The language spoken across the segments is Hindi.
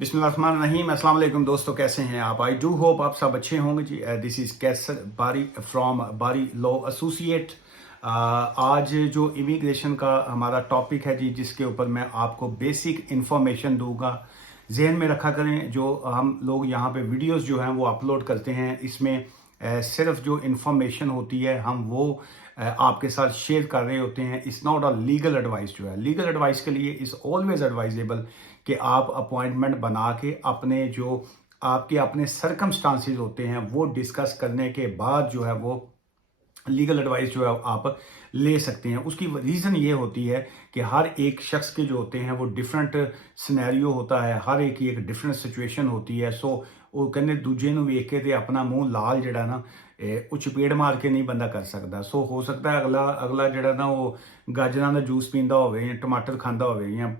बिस्मिल्लाहिर्रहमानिर्रहीम। अस्सलाम वालेकुम दोस्तों, कैसे हैं आप? आई डू होप आप सब अच्छे होंगे जी। दिस इज़ कैसर बारी फ्रॉम बारी लॉ एसोसिएट। आज जो इमिग्रेशन का हमारा टॉपिक है जी, जिसके ऊपर मैं आपको बेसिक इन्फॉर्मेशन दूंगा। जहन में रखा करें, जो हम लोग यहाँ पे वीडियोस जो हैं वो अपलोड करते हैं, इसमें सिर्फ जो इन्फॉर्मेशन होती है हम वो आपके साथ शेयर कर रहे होते हैं। It's not a legal advice. जो है लीगल एडवाइस के लिए इज़ ऑलवेज एडवाइजेबल कि आप अपॉइंटमेंट बना के अपने जो आपके अपने सरकमस्टांसिस होते हैं वो डिस्कस करने के बाद जो है वो लीगल एडवाइस जो है आप ले सकते हैं। उसकी रीज़न ये होती है कि हर एक शख्स के जो होते हैं वो डिफरेंट सिनेरियो होता है, हर एक की एक डिफरेंट सिचुएशन होती है। सो वो कहने दूजे ਨੂੰ ਵੇਖ ਕੇ ਤੇ अपना मुंह लाल ਜਿਹੜਾ ਨਾ ਉਹ ਚਪੇੜ ਮਾਰ ਕੇ ਨਹੀਂ ਬੰਦਾ ਕਰ ਸਕਦਾ। ਸੋ ਹੋ ਸਕਦਾ ਹੈ ਅਗਲਾ ਜਿਹੜਾ ਨਾ ਉਹ ਗਾਜਰਾਂ ਦਾ ਜੂਸ ਪੀਂਦਾ ਹੋਵੇ ਜਾਂ ਟਮਾਟਰ ਖਾਂਦਾ ਹੋਵੇ ਜਾਂ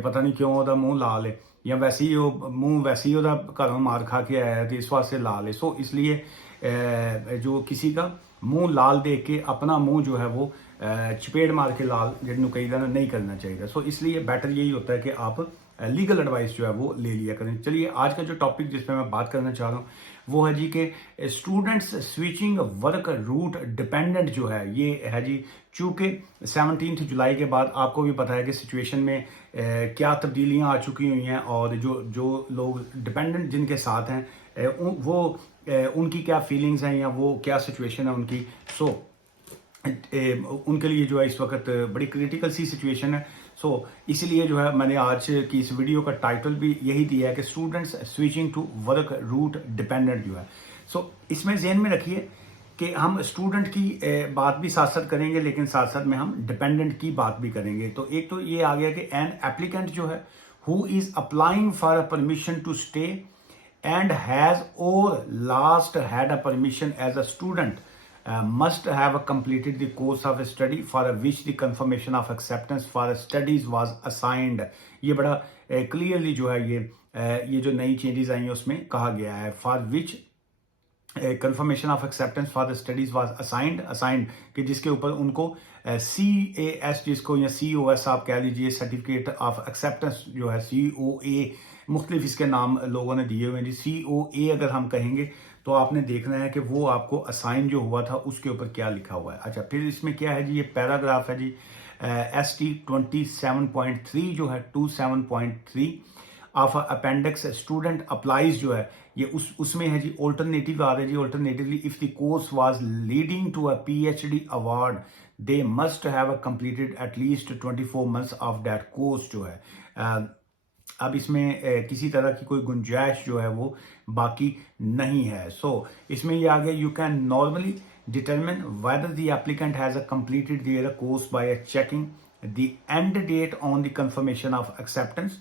ਪਤਾ ਨਹੀਂ ਕਿਉਂ ਉਹਦਾ ਮੂੰਹ ਲਾਲ ਹੈ, ਜਾਂ ਵੈਸੇ ਹੀ ਉਹ ਮੂੰਹ ਵੈਸੇ ਹੀ ਉਹਦਾ ਘਰੋਂ ਮਾਰ ਖਾ ਕੇ ਆਇਆ है तो इस वास्ते लाल है। सो इसलिए जो किसी का मुंह लाल देख के अपना मुंह जो है वो चपेड़ मार के लाल जिन्होंने कई दाना नहीं करना चाहिए। सो इसलिए बेटर यही होता है कि आप लीगल एडवाइस जो है वो ले लिया करें। चलिए, आज का जो टॉपिक जिस पे मैं बात करना चाह रहा हूँ वो है जी कि students switching work route dependent जो है ये है जी। चूँकि 17 जुलाई के बाद आपको भी पता है कि सिचुएशन में क्या तब्दीलियाँ आ चुकी हुई हैं, और जो लोग डिपेंडेंट जिनके साथ हैं वो उनकी क्या फीलिंग्स हैं या वो क्या सिचुएशन है उनकी। सो उनके लिए जो है इस वक्त बड़ी क्रिटिकल सी सिचुएशन है। सो इसलिए जो है मैंने आज की इस वीडियो का टाइटल भी यही दिया है कि students switching to work route dependent जो है। सो इसमें जहन में रखिए कि हम स्टूडेंट की बात भी साथ साथ करेंगे, लेकिन साथ साथ में हम डिपेंडेंट की बात भी करेंगे। तो एक तो ये आ गया कि एन एप्लीकेंट जो है who is applying for a permission to stay and has or last had a permission as a student must have completed the course of study for which the confirmation of acceptance for studies was assigned। ये बड़ा क्लियरली जो है ये जो नई चेंजेस आई हैं उसमें कहा गया है for which confirmation of acceptance for the studies was assigned कि जिसके ऊपर उनको CAS जिसको या COS आप कह लीजिए, सर्टिफिकेट ऑफ एक्सेप्टेंस जो है COA, मुख्तलिफ इसके नाम लोगों ने दिए हुए हैं जी। COA अगर हम कहेंगे तो आपने देखना है कि वो आपको असाइन जो हुआ था उसके ऊपर क्या लिखा हुआ है। अच्छा, फिर इसमें क्या है जी, ये पैराग्राफ है जी ST 27.3 जो है 27.3 ऑफ अपेंडिक्स स्टूडेंट अप्लाइज जो है ये उसमें है जी। ऑल्टरनेटिव आ रहा है जी, alternatively if the course was leading to a PhD award they must have completed at least 24 months of that course जो है। अब इसमें किसी तरह की कोई गुंजाइश जो है वो बाकी नहीं है। सो इसमें ये आ गया, you can normally determine whether the applicant has a completed their course by checking the end date on the confirmation of acceptance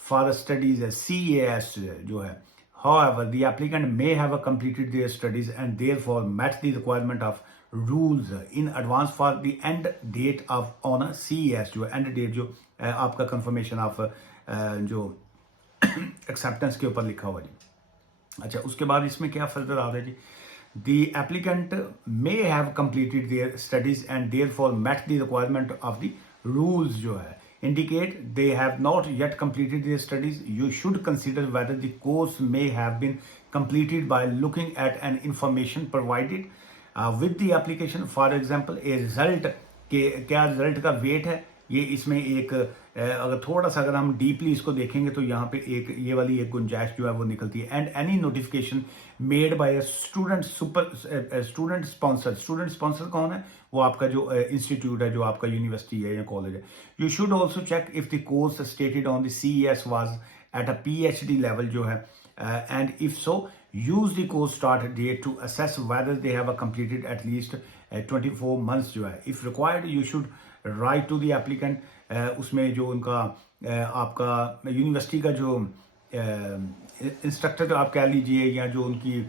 for studies CAS जो है। However, the applicant may have completed their studies and therefore met the requirement of rules in advance for the end date of on a CAS जो end date जो आपका confirmation of जो acceptance के ऊपर लिखा हुआ जी। अच्छा, उसके बाद इसमें क्या फर्दर आ रहा है जी, the applicant may have completed their studies and therefore met the requirement of the rules जो है indicate they have not yet completed their studies. You should consider whether the course may have been completed by looking at an information provided with the application. For example, a result के क्या रिजल्ट का वेट है ये इसमें एक अगर थोड़ा सा अगर हम डीपली इसको देखेंगे तो यहाँ पे एक ये वाली एक गुंजाइश जो है वो निकलती है। And any notification made by a student sponsor कौन है? वो आपका जो इंस्टीट्यूट है, जो आपका यूनिवर्सिटी है या कॉलेज है। You should also check if the course stated on the CES was at a PhD level जो है, and if so use the course start date to assess whether they have completed at least 24 months जो है। if required you should write to the applicant उसमें जो उनका आपका यूनिवर्सिटी का जो इंस्ट्रक्टर आप कह लीजिए या जो उनकी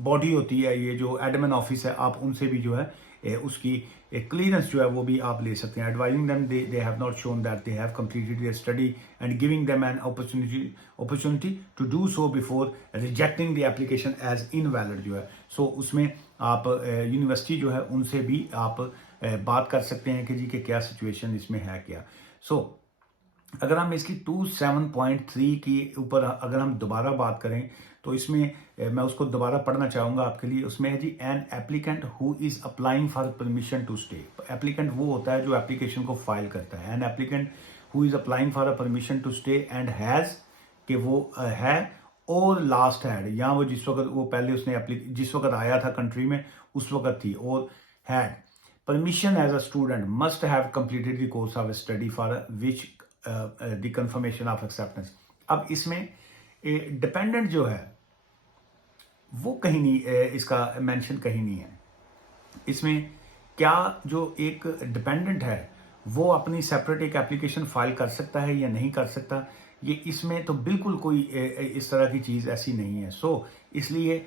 बॉडी होती है, ये जो एडमिन ऑफिस है, आप उनसे भी जो है उसकी क्लियरेंस जो है वो भी आप ले सकते हैं। Advising them they have not shown that they have completed their study and giving them an opportunity to do so before rejecting the application as invalid जो है। सो उसमें आप यूनिवर्सिटी जो है उनसे भी आप बात कर सकते हैं कि जी कि क्या सिचुएशन इसमें है क्या। सो अगर हम इसकी 27.3 की ऊपर अगर हम दोबारा बात करें तो इसमें मैं उसको दोबारा पढ़ना चाहूँगा आपके लिए। उसमें है जी, an applicant who is applying for permission to stay. Applicant वो होता है जो एप्लीकेशन को फाइल करता है। An applicant who is applying for a permission to stay and has, कि वो है, और लास्ट हैड, या वो जिस वक्त वो पहले उसने जिस वक्त आया था कंट्री में उस वक्त थी, और had permission as a student must have completed the course of study for which the confirmation of acceptance. अब इसमें डिपेंडेंट जो है वो कहीं नहीं, इसका मेंशन कहीं नहीं है। इसमें क्या जो एक डिपेंडेंट है वो अपनी सेपरेट एक एप्लीकेशन फाइल कर सकता है या नहीं कर सकता, ये इसमें तो बिल्कुल कोई इस तरह की चीज़ ऐसी नहीं है। सो इसलिए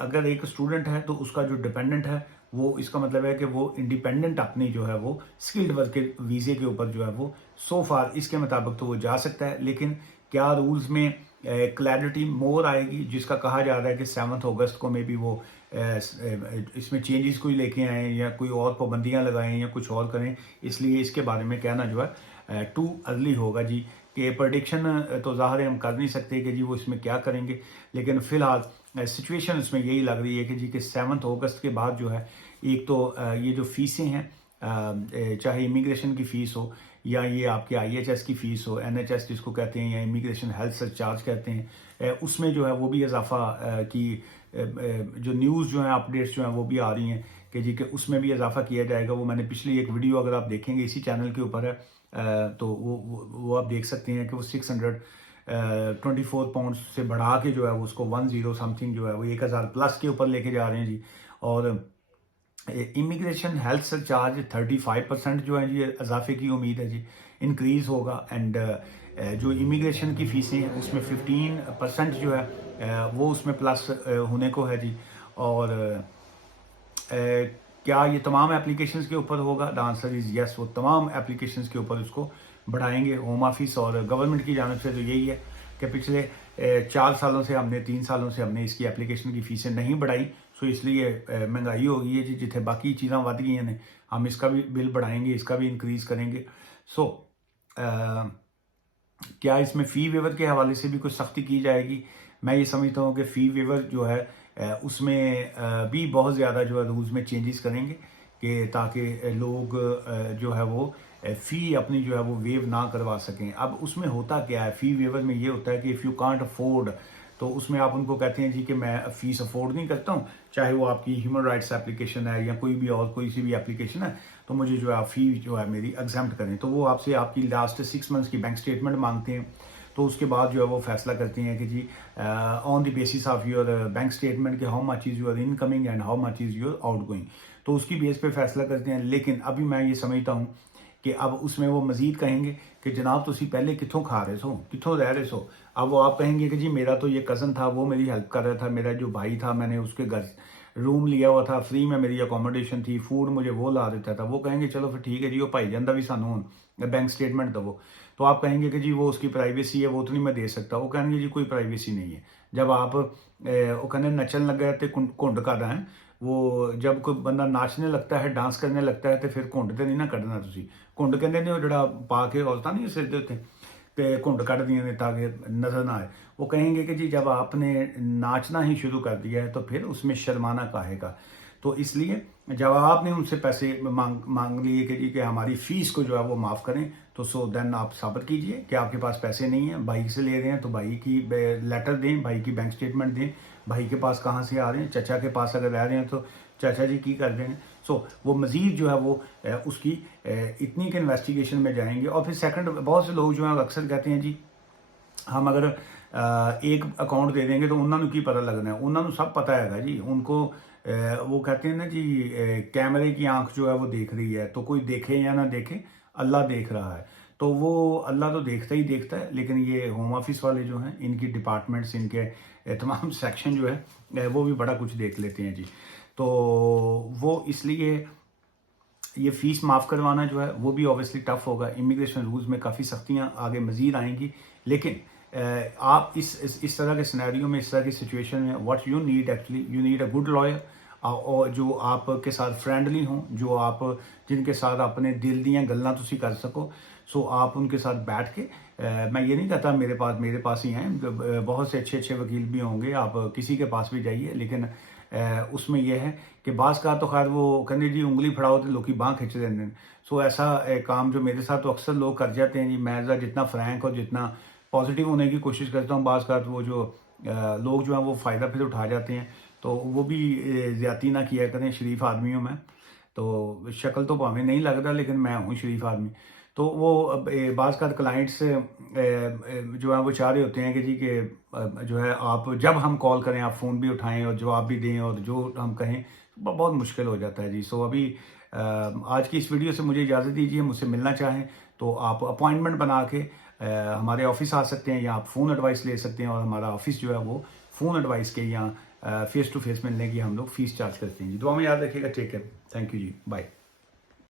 अगर एक स्टूडेंट है तो उसका जो डिपेंडेंट है वो, इसका मतलब है कि वो इंडिपेंडेंट अपनी जो है वो स्किल्ड वर्क के वीज़े के ऊपर जो है वो सो फार इसके मुताबिक तो वो जा सकता है। लेकिन क्या रूल्स में क्लैरिटी मोर आएगी, जिसका कहा जा रहा है कि 7 अगस्त को मे बी वो इसमें चेंजेस कोई लेके आएँ या कोई और पाबंदियां लगाएं या कुछ और करें, इसलिए इसके बारे में कहना जो है टू अर्ली होगा जी। कि प्रडिक्शन तो ज़ाहिर है हम कर नहीं सकते कि जी वो इसमें क्या करेंगे, लेकिन फ़िलहाल सिचुएशन इसमें यही लग रही है कि जी कि 7 अगस्त के बाद जो है, एक तो ये जो फ़ीसें हैं, चाहे इमिग्रेशन की फ़ीस हो या ये आपके IHS की फ़ीस हो, NHS जिसको कहते हैं, या इमिग्रेशन हेल्थ सरचार्ज कहते हैं, उसमें जो है वो भी इजाफा की जो न्यूज़ जो है, अपडेट्स जो हैं वो भी आ रही हैं कि जी कि उसमें भी इजाफा किया जाएगा। वो मैंने पिछली एक वीडियो अगर आप देखेंगे इसी चैनल के ऊपर है, तो वो आप देख सकते हैं कि वो 624 पाउंड से बढ़ा के जो है वो उसको 10 समथिंग जो है वो 1000 प्लस के ऊपर लेके जा रहे हैं जी। और इमिग्रेशन हेल्थ सरचार्ज 35% जो है जी इजाफे की उम्मीद है जी, इंक्रीज होगा। एंड जो इमिग्रेशन की फ़ीसें हैं उसमें 15% जो है वो उसमें प्लस होने को है जी। और क्या ये तमाम एप्लीकेशंस के ऊपर होगा? द आंसर इज़ यस, वो तमाम एप्लीकेशंस के ऊपर उसको बढ़ाएंगे होम ऑफिस और गवर्नमेंट की जानब से। तो यही है कि पिछले 4 सालों से हमने, 3 सालों से हमने इसकी एप्लीकेशन की फ़ीसें नहीं बढ़ाई, सो इसलिए महंगाई हो गई है जी, जिथे बाकी चीज़ां वध गई हैं, हम इसका भी बिल बढ़ाएंगे, इसका भी इंक्रीज़ करेंगे। सो क्या इसमें फ़ी वेवर के हवाले से भी कुछ सख्ती की जाएगी? मैं ये समझता हूँ कि फ़ी वेवर जो है उसमें भी बहुत ज़्यादा जो है रूल्स में चेंजेस करेंगे, कि ताकि लोग जो है वो फ़ी अपनी जो है वो वेव ना करवा सकें। अब उसमें होता क्या है, फ़ी वेवर में ये होता है कि इफ़ यू कांट अफोर्ड, तो उसमें आप उनको कहते हैं जी कि मैं फ़ीस अफोर्ड नहीं करता हूँ, चाहे वो आपकी ह्यूमन राइट्स एप्लीकेशन है या कोई भी और कोई सी भी एप्लीकेशन है, तो मुझे जो है आप फ़ी जो है मेरी एग्जाम्प्ट करें। तो वो आपसे आपकी लास्ट 6 मंथ्स की बैंक स्टेटमेंट मांगते हैं। तो उसके बाद जो है वो फैसला करते हैं कि जी on the basis of your bank statement, के how much is your incoming and how much is your outgoing, तो उसकी बेस पे फैसला करते हैं। लेकिन अभी मैं ये समझता हूँ कि अब उसमें वो मजीद कहेंगे कि जनाब तुसी पहले कितों खा रहे सो, कितों रह रहे सो। अब वो आप कहेंगे कि जी मेरा तो ये कज़न था, वो मेरी हेल्प कर रहा था, मेरा जो भाई था मैंने उसके घर रूम लिया हुआ था, फ्री में मेरी अकोमोडेशन थी, फूड मुझे वो ला देता था। वो कहेंगे चलो फिर ठीक है जी, वो भाई जान भी सानू बैंक स्टेटमेंट दो। तो आप कहेंगे कि जी वो उसकी प्राइवेसी है, वो तो नहीं मैं दे सकता। वो कहेंगे जी कोई प्राइवेसी नहीं है। जब आप वो कहने नचन लगे तो घुंड कर रहे हैं, वो जब कोई बंदा नाचने लगता है, डांस करने लगता है, तो फिर घुंड तो नहीं ना कढ़ना। तुसी घुंड कहते ने जो पा के औरतां नहीं सिर के उत्ते ते घुंड कढ़ दियां ने ताकि नजर ना आए। वो कहेंगे कि जी जब आपने नाचना ही शुरू कर दिया है तो फिर उसमें शर्माना काहे का। तो इसलिए जब आपने उनसे पैसे मांग लिए कि जी कि हमारी फीस को जो है वो माफ़ करें, तो सो देन आप साबित कीजिए कि आपके पास पैसे नहीं हैं। भाई से ले रहे हैं तो भाई की लेटर दें, भाई की बैंक स्टेटमेंट दें, भाई के पास कहाँ से आ रहे हैं। चचा के पास अगर रह रहे हैं तो चाचा जी की कर दें। सो वो मज़ीद जो है वो उसकी इतनी के इन्वेस्टिगेशन में जाएंगे। और फिर सेकंड, बहुत से लोग जो हैं अक्सर कहते हैं जी हम अगर एक अकाउंट दे देंगे तो उन्होंने की पता लगना है, उन्होंने सब पता है जी उनको। वो कहते हैं ना जी कैमरे की आंख जो है वो देख रही है, तो कोई देखे या ना देखे अल्लाह देख रहा है। तो वो अल्लाह तो देखता ही देखता है, लेकिन ये होम ऑफिस वाले जो हैं इनकी डिपार्टमेंट्स, इनके तमाम सेक्शन जो है वो भी बड़ा कुछ देख लेते हैं जी। तो वो इसलिए ये फ़ीस माफ़ करवाना जो है वो भी ऑब्वियसली टफ होगा। इमिग्रेशन रूल्स में काफ़ी सख्तियाँ आगे मज़ीद आएंगी। लेकिन आप इस तरह के सिनेरियो में, इस तरह की सिचुएशन में, what you need actually, you need a good lawyer. और जो आपके साथ फ्रेंडली हों, जो आप जिनके साथ अपने दिल दियाँ गल्लां तुसी कर सको। सो आप उनके साथ बैठ के मैं ये नहीं कहता मेरे पास ही हैं, बहुत से अच्छे वकील भी होंगे, आप किसी के पास भी जाइए, लेकिन उसमें यह है कि बाज़ का तो खैर वो कहते जी उंगली फड़ाओ तो लोग बांह खिंच देंगे। सो ऐसा काम जो मेरे साथ तो अक्सर लोग कर जाते हैं जी। मैं जितना फ्रैंक और जितना पॉजिटिव होने की कोशिश करता हूँ, बाज़ का तो वो जो लोग जो हैं वो फ़ायदा फिर उठा जाते हैं। तो वो भी ज़्यादती ना किया करें, शरीफ आदमी हूँ मैं। तो शक्ल तो भावें नहीं लगता, लेकिन मैं हूँ शरीफ आदमी। तो वो बाज़ का क्लाइंट्स जो है वो चाह रहे होते हैं कि जी कि जो है आप जब हम कॉल करें आप फ़ोन भी उठाएं और जवाब भी दें, और जो हम कहें बहुत मुश्किल हो जाता है जी। सो अभी आज की इस वीडियो से मुझे इजाज़त दीजिए। मुझसे मिलना चाहें तो आप अपॉइंटमेंट बना के हमारे ऑफिस आ सकते हैं, या आप फ़ोन एडवाइस ले सकते हैं। और हमारा ऑफिस जो है वो फ़ोन एडवाइस के, या फेस टू फेस मिलने की हम लोग फ़ीस चार्ज करते हैं जी। दुआ में याद रखिएगा। टेक केयर, थैंक यू जी, बाय।